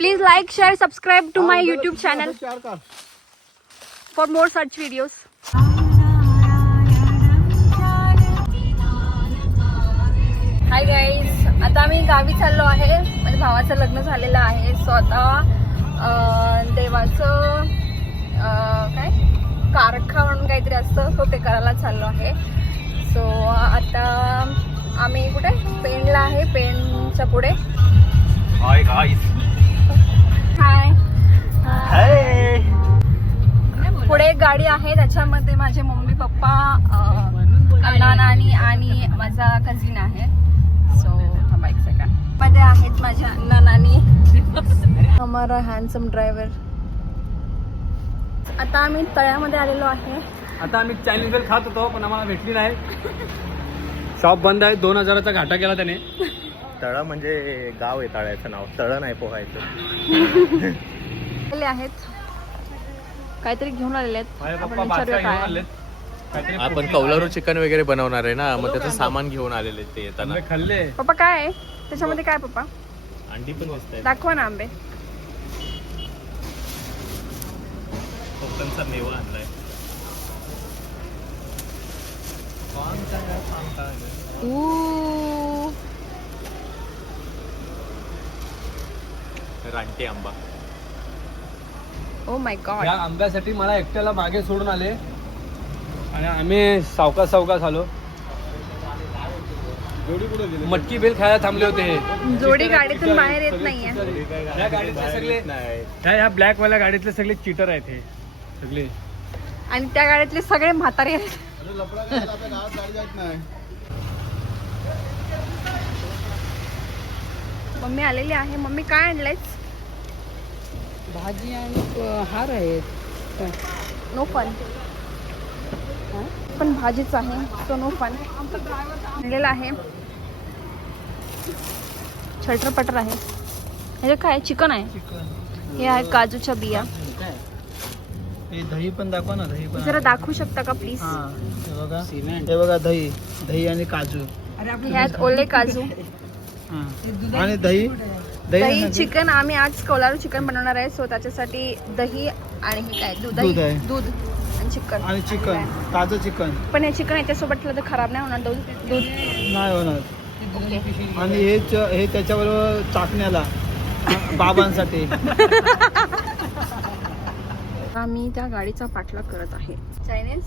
Please like, share, subscribe to my YouTube channel for more such videos. Hi guys, आता आम्ही गावी चाललो आहे. माझ्या भावाचं लग्न झालेलं आहे. सो आता देवाचं काय कारखा म्हणून काहीतरी असतं, तो ते करायला चाललो आहे. सो आता आम्ही कुठे पेणला आहे, पेणच्या पुढे. Hi guys. हाय. हाय. पुढे एक गाडी आहे, त्याच्यामध्ये माझे मम्मी पप्पा, नानी आणि माझा कझिन आहे. सो थांबा एक सेकंड. मध्ये आहेत माझ्या नानी, हमारा हँडसम ड्रायव्हर. आता आम्ही तळ्यामध्ये आलेलो आहे. आता आम्ही चायनीज वेल खात होतो, पण आम्हाला भेटली नाही. शॉप बंद आहे. 2000चा घाटा केला त्याने. तळा म्हणजे गाव आहे, तळ्याचं नाव. तळ नाही पोहायचं. आहेत काहीतरी घेऊन आलेले आहेत. आपण विचारूया काय. आपण कौलारू चिकन वगैरे बनवणार आहे ना, मग त्याचं सामान घेऊन आलेले ते येताना. खाल्ले पप्पा काय आहे त्याच्यामध्ये? काय पप्पा अंडी पण दिसत. दाखवा ना. आंबे. कोकणचा मेवा आणलाय. रानटी आंबा. Oh my God. या आंब्यासाठी मला एकट्याला मागे सोडून आले आणि आम्ही सावकाश आलो. मटकी बेल खायला थांबले होते. हे जोडी गाडीतून बाहेर येत नाहीये. या गाडीतले सगळे ह्या ब्लॅक वाल्या गाडीतले सगळे चीटर आहेत हे सगळे. आणि त्या गाडीतले सगळे म्हातारे आहेत. मम्मी आलेली आहे. मम्मी काय आणलंयस? भाजी आणि हार आहेत. No fun. पण भाजीच आहे, सो नो फन. आणलेलं आहे. छटरपटर आहे. हे काय चिकन आहे. हे आहे काजूच्या बिया. हे दही पण दाखवा ना. दही पण जरा दाखवू शकता का प्लीज? हे बघा दही आणि काजू. ह्यात ओले काजू आणि दही दही चिकन. आम्ही आज कोलारू चिकन बनवणार आहे. सो त्याच्यासाठी दही आणि हे काय दूध आहे. दूध आणि चिकन. आणि चिकन, ताजं चिकन. पण हे चिकन याच्यासोबत ठेवलं तर खराब नाही होणार. दूध नाही होणार. ओके. आणि हे त्याच्याबरोबर चाकण्याला बाबांसाठी. आम्ही त्या गाडीचा पाठलाग करत आहे. चायनीज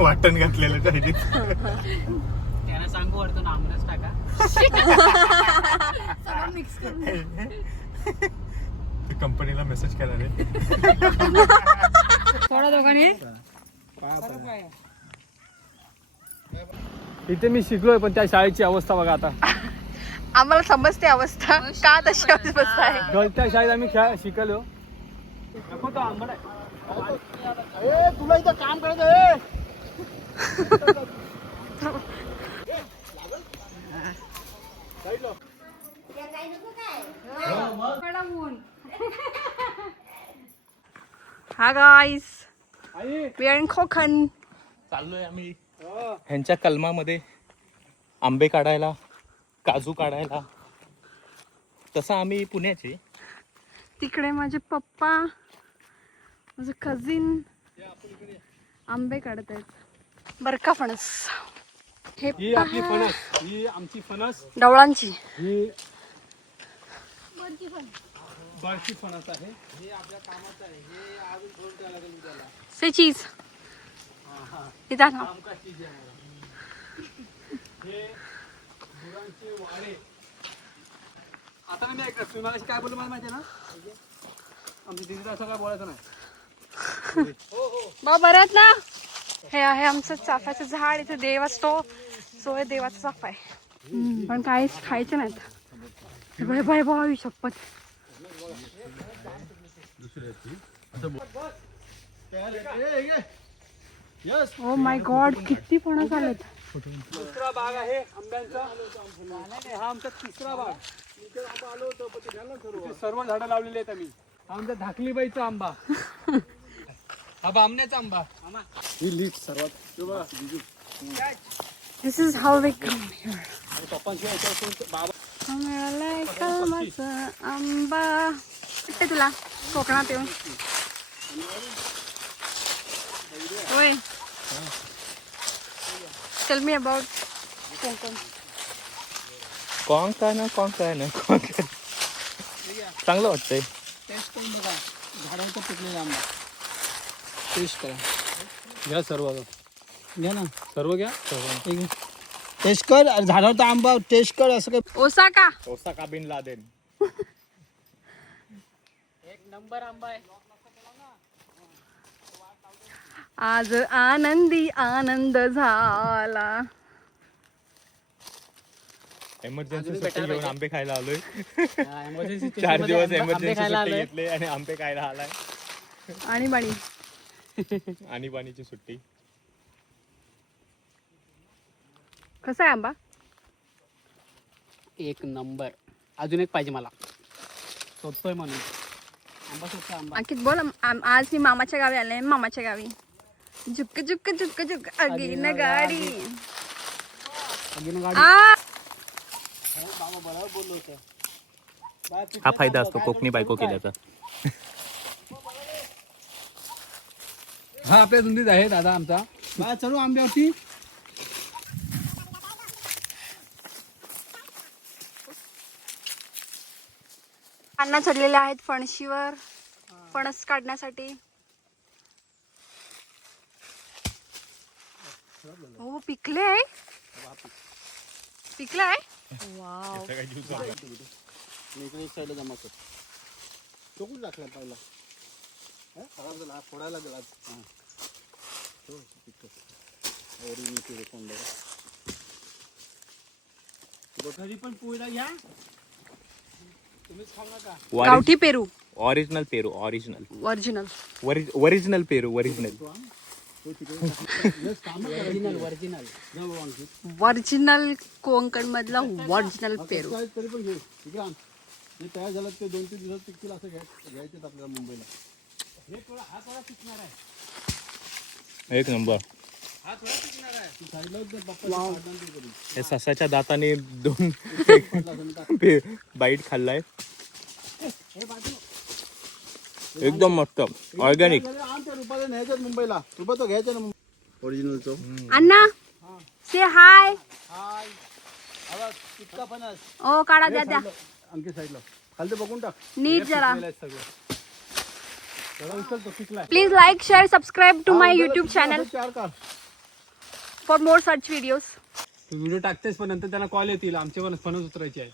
वाटण घातलेलं चायनीज. त्यांना सांगू वाटतं ना, आमरस टाका. कंपनीला मेसेज केला रे. थोडा दोघांनी. इथे मी शिकलोय, पण त्या शाळेची अवस्था बघा आता. आम्हाला समजते अवस्था का तशी अवस्था आहे. गलत्या शाळेत आम्ही शिकलो. तुला इथं काम करायचं. हा गाईस, वी आर इन कोकण. चाललोय आम्ही ह्यांच्या कलमामध्ये आंबे काढायला, काजू काढायला. तसं आम्ही पुण्याचे. तिकडे माझे पप्पा, माझे कझिन आंबे काढत आहेत. बरका फणस. ही आपली फणस, ही आमची फणस. डवळांची. ही बारकी फणस आहे. हे आपल्या कामाचं आहे. हे अजून थोडं ठेवायला लागेल उद्याला. से चीज इधर ना. हे गुरांचे वाडे. आता मी ऐकलं तुम्ही मला काय बोललो मला माहिती आहे ना. आमच्या दिदीला असं काय बोलायचं नाही. बा बऱ्यात ना. हे आहे आमचं चाफ्याचं झाड. इथे देव असतो. सो हे देवाचा चाफा आहे. पण काहीच खायचं नाहीत. बाय बाय बाय शपथ. ओ माय गॉड, किती फणस आलेत. दुसरा भाग आहे आंब्यांचा. हा आमचा तिसरा भाग. आलो होतो, सर्व झाडं लावलेली आहेत आम्ही. हा आमचा धाकलीबाईचा आंबा. हा बामण्याचा आंबा. ही लीट सर्वात this is how we come here. आणि पप्पांशिवाय याच्यावर बाबा मिळालाय कलमाचा आंबा. वाटते तुला कोकणात येऊन? होय. Tell me about Konkan. Konkan चांगलं वाटतंय. टेस्ट करून बघा झाडांचा पिकलेला आंबा. टेस्ट करा. घ्या सर्व घ्या ना सर्व घ्या ठीक आहे. टेस्ट कर आणि झाडावरचा आंबा टेस्ट कर असं काय. ओसाका. Osaka bin Laden. आज आनंदी आनंद झाला. एमर्जन्सी सुट्टी घेऊन आंबे खायला आलोय. एमर्जन्सी 4 दिवस एमर्जन्सी सुट्टी घेतले आणि आंबे खायला आलाय. आणि बाणी आणि पाणीची सुट्टी. कसा आहे आंबा? एक नंबर. अजून एक पाहिजे मला. शोधतोय म्हणून आंबा शोधतोय आंबा. अंकित बोल. आज मी मामाच्या गावी आले. मामाच्या गावी झुक झुक झुक झुक अगीन गाडी. आ बाबा बरोबर बोललो होतं. हा फायदा असतो कोकणी बायको केल्याचा. हा आपल्या रुंदीत आहे दादा आमचा. बा चढू आंब्यावरती. अण्णा चढलेले आहेत फणशीवर फणस काढण्यासाठी. हो पिकले. पिकलाय. वाव. इकडे साईडला जमा कर. तो कुठं टाकला पहिला? खराब झाला फोडायला गेला. घरी पण पोळीला घ्या. तुम्हीच खाऊ नका. गावठी पेरू. ओरिजिनल पेरू. Original original. ओरिजिनल पेरू. ओरिजिनल. ओरिजिनल कोकण मधला ओरिजिनल पेरू. तरी पण घे. इकडे आण. जे तयार झालं ते 2-3 दिवसात पिकतील असं घ्यायचे आपल्याला मुंबईला. हे थोडा हा थोडा पिकणार आहे. एक नंबर. हा थोडा पिकणार आहे. साईडला पप्पा या ससाच्या दाताने 2 बाईट खाल्लाय. एकदम मस्त. ऑर्गॅनिक. रुपयाला न्यायचं मुंबईला. रुपया तो घ्यायचा ना ओरिजिनलचं. अण्णा से हाय. हाय. आवाज पिक्का फणस. ओ काढा द्या द्या आणखी साईडला खालते बघून टाक. नीट जरा. जरा उचल तो पिकलाय. Please like share subscribe to my YouTube channel चार का फॉर मोर सच व्हिडिओज. तू व्हिडिओ टाकतेस पण नंतर त्यांना कॉल येतील आमचे पण फणस उतरायचे आहे.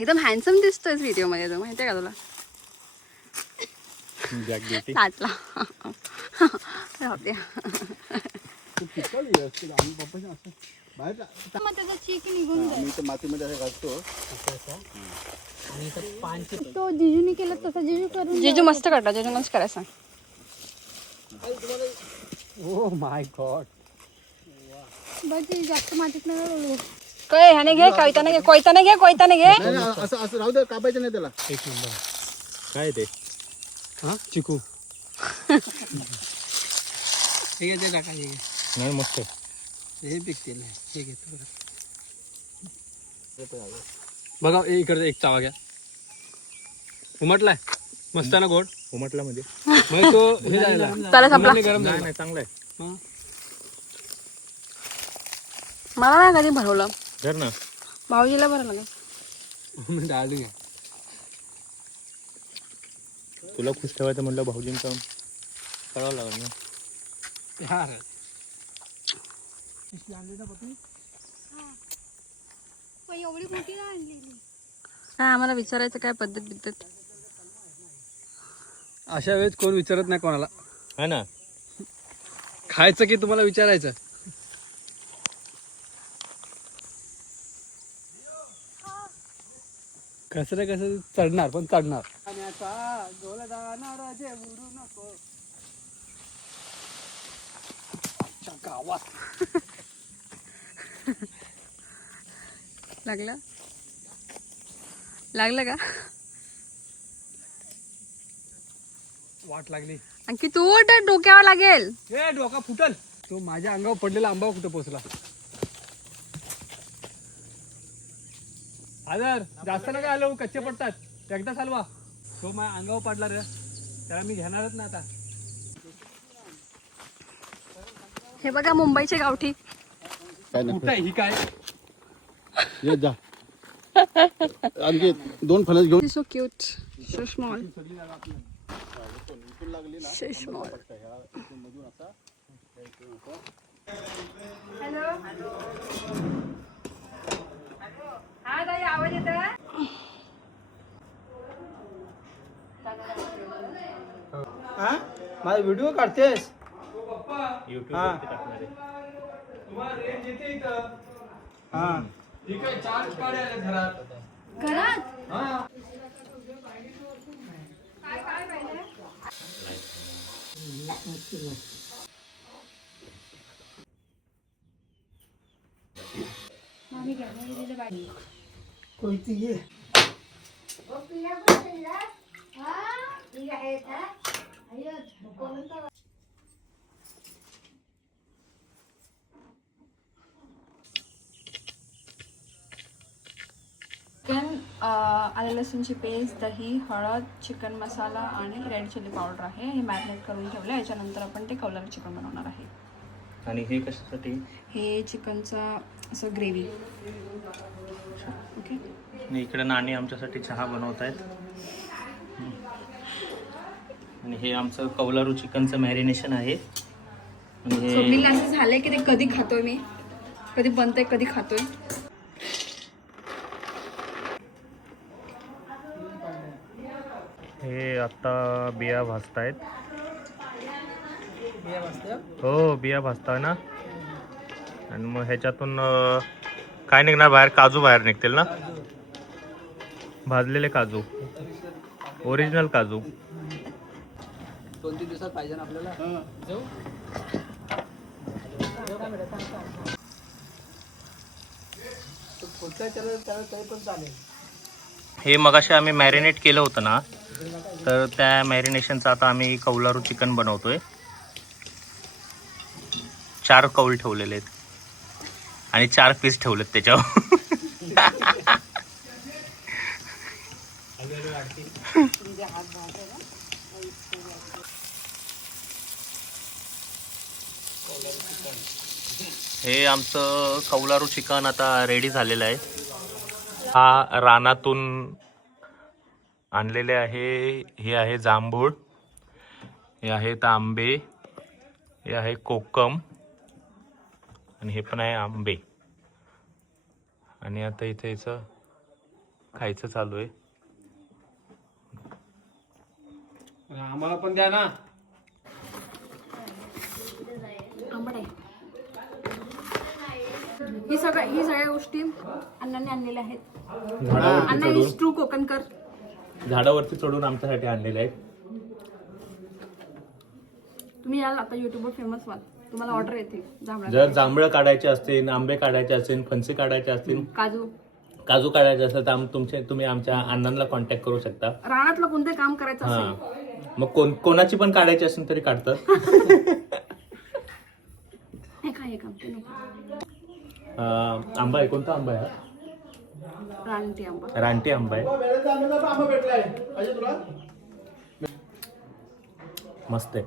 एकदम हँडसम दिसतोय व्हिडिओ मध्ये. तो माहितीये का तुला? साठला. राहू द्या. तू पिकल व्यवस्थित. आम्ही पप्पाच्या असं बाहेर मग त्याचा चीक निघून आम्ही तर मातीमध्ये असं घालतो. तो जिजूने केलं तसं जिजू करून. जिजू मस्त करता. जिजू मस्त करायचं. Oh my God. जास्त मातीत नाही. काय ह्याने घे. कविताने घे. कोयताने घे. कोयताने घे. नाही नाही, असं असं राहू दे. कापायचं नाही त्याला. एक नंबर. काय ते? हा चिकू. ठीक आहे ते टाका. हे घे. नाही मस्त. हे पिकतील. हे घे थोडं. बघा इकडे एक चावा घ्या. उमटलाय मस्त ना गोड. उमटला म्हणजे मग तो हे झाला. त्याला संपला. गरम नाही झाला. नाही चांगलं आहे. हा. मला नाही कधी भरवलं. धर ना. भाऊजीला भरवलं लागेल. डाळली घे. तुला खुश ठेवायचं म्हणलं भाऊजींचं करावं लागेल ना. यार एवढी मोठी आणलेली. काय आम्हाला विचारायचं काय पद्धत बिद्धत. अशा वेळेस कोण विचारत नाही कोणाला. हा ना. खायचं की तुम्हाला विचारायचं. कसं ना कसं चढणार पण चढणार. लागलं. लागलं का? वाट लागली. आणखी तू तर डोक्यावर लागेल. ए डोका फुटल. तो माझ्या अंगावर पडलेला आंबा कुठे पोहोचला. आदर जास्त नका आलो, कच्चे पडतात. एकदा चालवा. तो माझ्या अंगावर पडला रे, त्याला मी घेणारच ना आता. हे बघा मुंबईचे गावठी. काय नाही कुठं आहे ही काय. येत जा. आणखी 2 फणस घेऊन so cute, so small, so small. Hello, हा ताई आवाज येत आहे. माझा व्हिडिओ काढतेस. तुम्हाला रेंज येते इथं. ठीक आहे, 4 गाड्या आल्या घरात. घरात हा काय काय पाहिजे. चिकन, आले लसूणची पेस्ट, दही, हळद, चिकन मसाला आणि रेड चिली पावडर आहे. हे मॅरिनेट करून ठेवलं. याच्यानंतर आपण ते कौलारू चिकन बनवणार आहे. आणि हे कशासाठी? हे चिकनचा असं ग्रेव्ही. ओके. आणि इकडे नानी आमच्यासाठी चहा बनवत आहेत. आणि हे आमचं कौलारू चिकनचं मॅरिनेशन आहे. आणि हे सोडलेलं असं झालंय की ते कधी खातोय मी, कधी बनतंय कधी खातोय. हे आता बिया भाजतायत. हो बिया भाजताय ना. आणि मग ह्याच्यातून काय निघणार बाहेर? काजू बाहेर निघतील ना, भाजलेले काजू, ओरिजिनल काजू. 2-3 दिवसात पाहिजे ना आपल्याला. जाऊ. पण चालेल. हे मगाशी आम्ही मॅरिनेट केलं होतं ना, तर त्या मॅरिनेशनचं आता आम्ही कौलारू चिकन बनवतोय. 4 कौल ठेवलेले आहेत आणि 4 पीस ठेवलेत त्याच्यावर. हे आमचं कौलारू चिकन आता रेडी झालेलं आहे. हा रानातून आणलेले आहे. हे आहे जांभूळ, हे आहेत आंबे, हे आहे कोकम आणि हे पण आहे आंबे. आणि आता इथे याचं खायचं चालू आहे. आम्हाला पण द्या ना. आंबट आहे. ही सगळ्या गोष्टी अण्णांनी आणलेल्या आहेत. झाडावरती अण्णा चढून, इज ट्रू कोकणकर. झाडावरती चढून आमच्यासाठी आणलेले आहेत. तुम्ही याल आता युट्यूबवर फेमस व्हाल, तुम्हाला ऑर्डर येतील. जर जांभळं काढायचे असतील, आंबे काढायचे असतील, फणसे काढायचे असतील, काजू काढायचे असेल तर तुम्ही आमच्या अण्णांना कॉन्टॅक्ट करू शकता. रानातलं कोणते काम करायचं असेल. हा, मग कोणाची पण काढायची असेल तरी काढतात. हे काय काम ते नको. आंबा आहे. कोणता आंबा आहे हा? रानटी आंबा. रानटी आंबा आहे. मस्त आहे.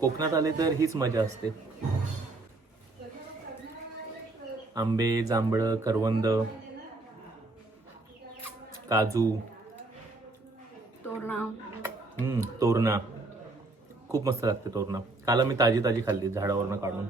कोकणात आले तर हीच मजा असते. आंबे, जांभळं, करवंद, काजू, तोरणा. तोरणा खूप मस्त लागते. तोरणा काल मी ताजी खाल्ली झाडावरनं काढून.